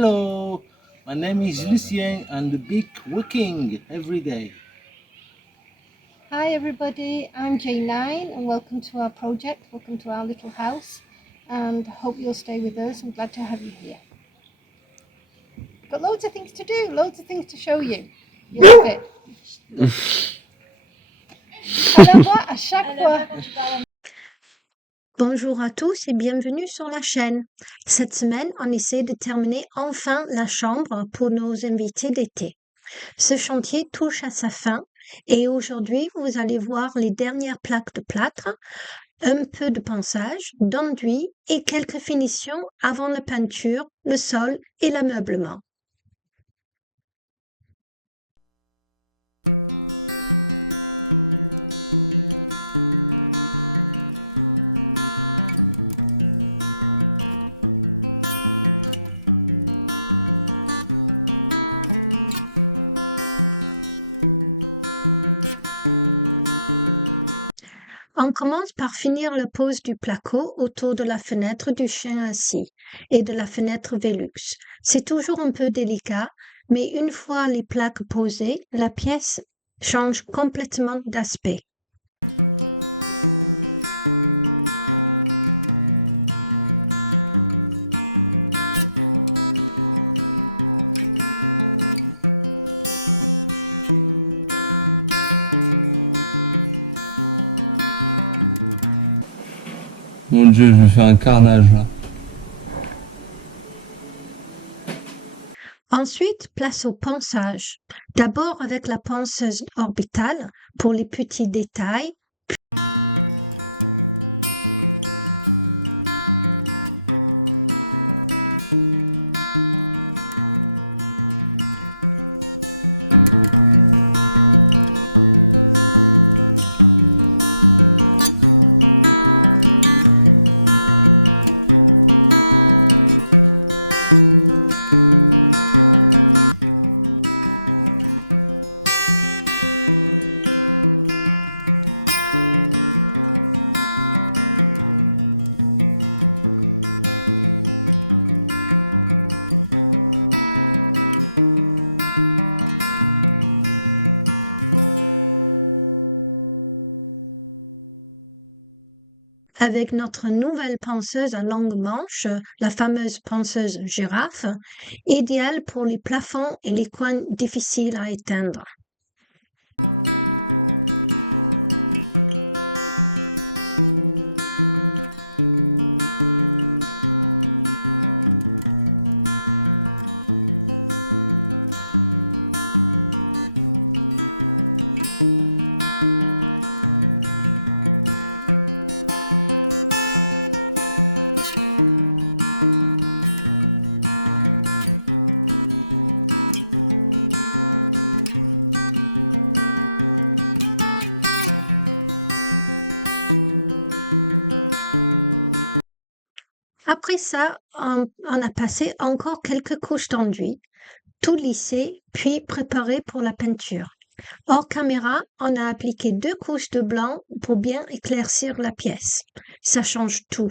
Hello, my name is Lucien and the big working every day. Hi everybody, I'm J9 and welcome to our project, welcome to our little house, and hope you'll stay with us. I'm glad to have you here. Got loads of things to do, loads of things to show you. You'll love it. À la voix à chaque fois. Bonjour à tous et bienvenue sur la chaîne. Cette semaine, on essaie de terminer enfin la chambre pour nos invités d'été. Ce chantier touche à sa fin et aujourd'hui, vous allez voir les dernières plaques de plâtre, un peu de ponçage, d'enduit et quelques finitions avant la peinture, le sol et l'ameublement. On commence par finir la pose du placo autour de la fenêtre du chien assis et de la fenêtre Velux. C'est toujours un peu délicat, mais une fois les plaques posées, la pièce change complètement d'aspect. Mon Dieu, je vais faire un carnage là. Ensuite, place au ponçage. D'abord avec la ponceuse orbitale pour les petits détails. Avec notre nouvelle ponceuse à longue manche, la fameuse ponceuse girafe, idéale pour les plafonds et les coins difficiles à éteindre. Après ça, on a passé encore quelques couches d'enduit, tout lissé, puis préparé pour la peinture. Hors caméra, on a appliqué 2 couches de blanc pour bien éclaircir la pièce. Ça change tout.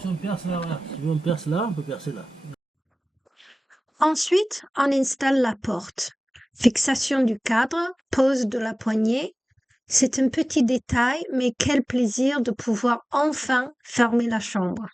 Si on perce là, voilà. Si on perce là, on peut percer là. Ensuite, on installe la porte. Fixation du cadre, pose de la poignée. C'est un petit détail, mais quel plaisir de pouvoir enfin fermer la chambre.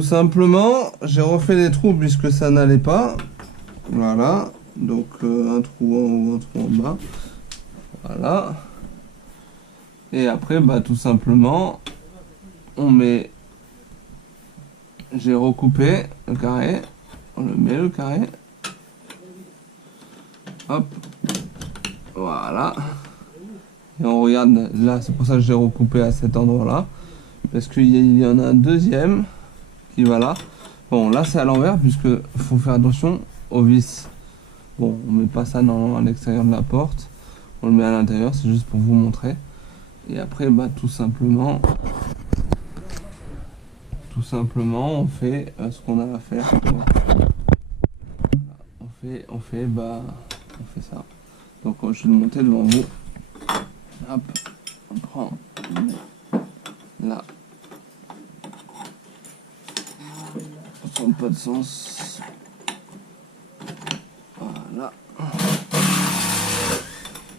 tout simplement, j'ai refait les trous puisque ça n'allait pas. Voilà, donc un trou en haut, un trou en bas. Voilà. Et après, bah tout simplement, on met... J'ai recoupé le carré. On le met le carré. Hop. Voilà. Et on regarde, là, c'est pour ça que j'ai recoupé à cet endroit-là. Parce qu'il y en a un deuxième qui va là. Bon, là, c'est à l'envers, puisque faut faire attention aux vis. Bon, on met pas ça dans, à l'extérieur de la porte. On le met à l'intérieur, c'est juste pour vous montrer. Et après, bah, tout simplement, on fait ce qu'on a à faire. On fait ça. Donc, je vais le monter devant vous. Hop, on prend là. Ça n'a pas de sens. Voilà.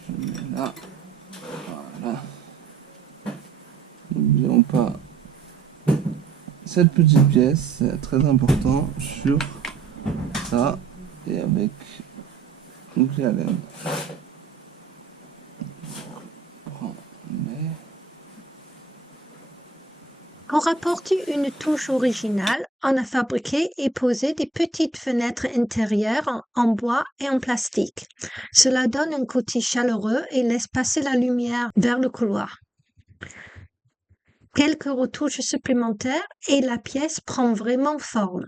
Je mets là. Voilà. N'oublions pas cette petite pièce, c'est très important sur ça et avec une clé à laine. Pour apporter une touche originale, on a fabriqué et posé des petites fenêtres intérieures en bois et en plastique. Cela donne un côté chaleureux et laisse passer la lumière vers le couloir. Quelques retouches supplémentaires et la pièce prend vraiment forme.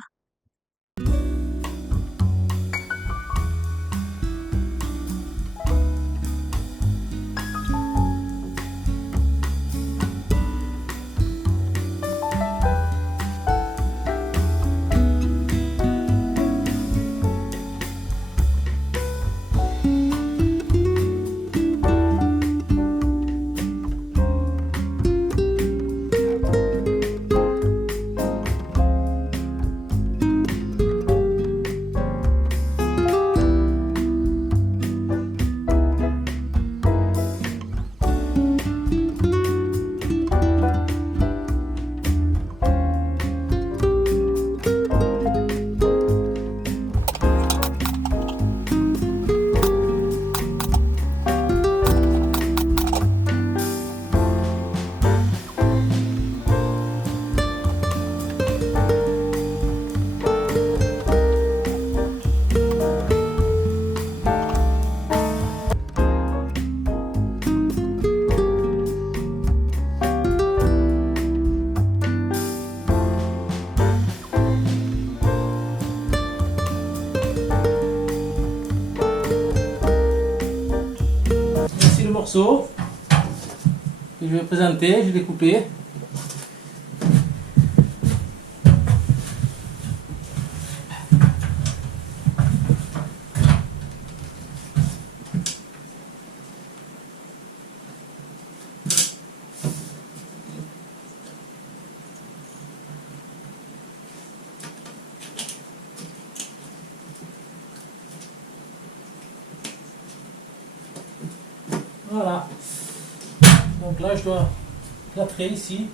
Voici le morceau que je vais présenter, je l'ai coupé. Voilà. Donc là, je dois plâtrer ici.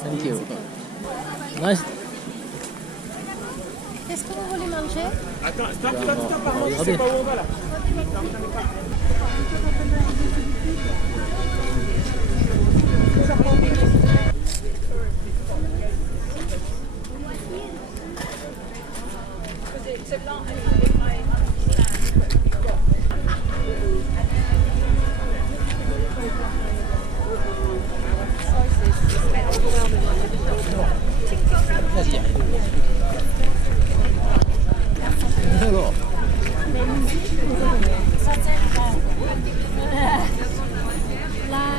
Thank you. Nice. Qu'est-ce que vous voulez manger? Attends, apparemment, c'est pas où on va là.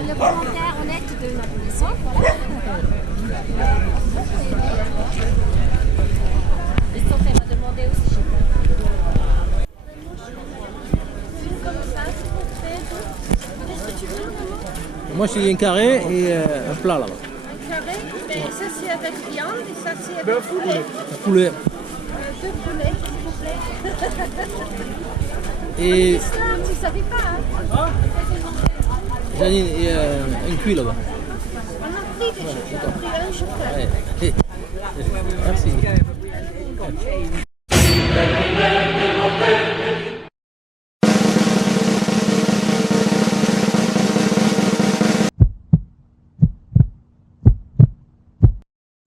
Le commentaire honnête de ma connaissance, voilà. Moi, j'ai un carré et un plat là-bas. Un carré, mais ça c'est avec viande et ça c'est avec poulet. Un poulet. Deux poulets, s'il vous plaît. Et L'histoire, tu savais pas, hein? Janine, et un cuit là-bas. On a pris déjà, j'ai pris un chocolat. Ouais. Merci.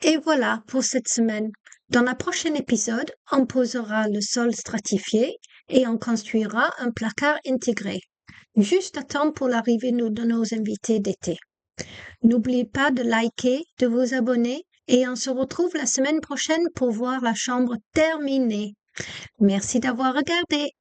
Et voilà pour cette semaine. Dans le prochain épisode, on posera le sol stratifié et on construira un placard intégré, juste à temps pour l'arrivée de nos invités d'été. N'oubliez pas de liker, de vous abonner et on se retrouve la semaine prochaine pour voir la chambre terminée. Merci d'avoir regardé.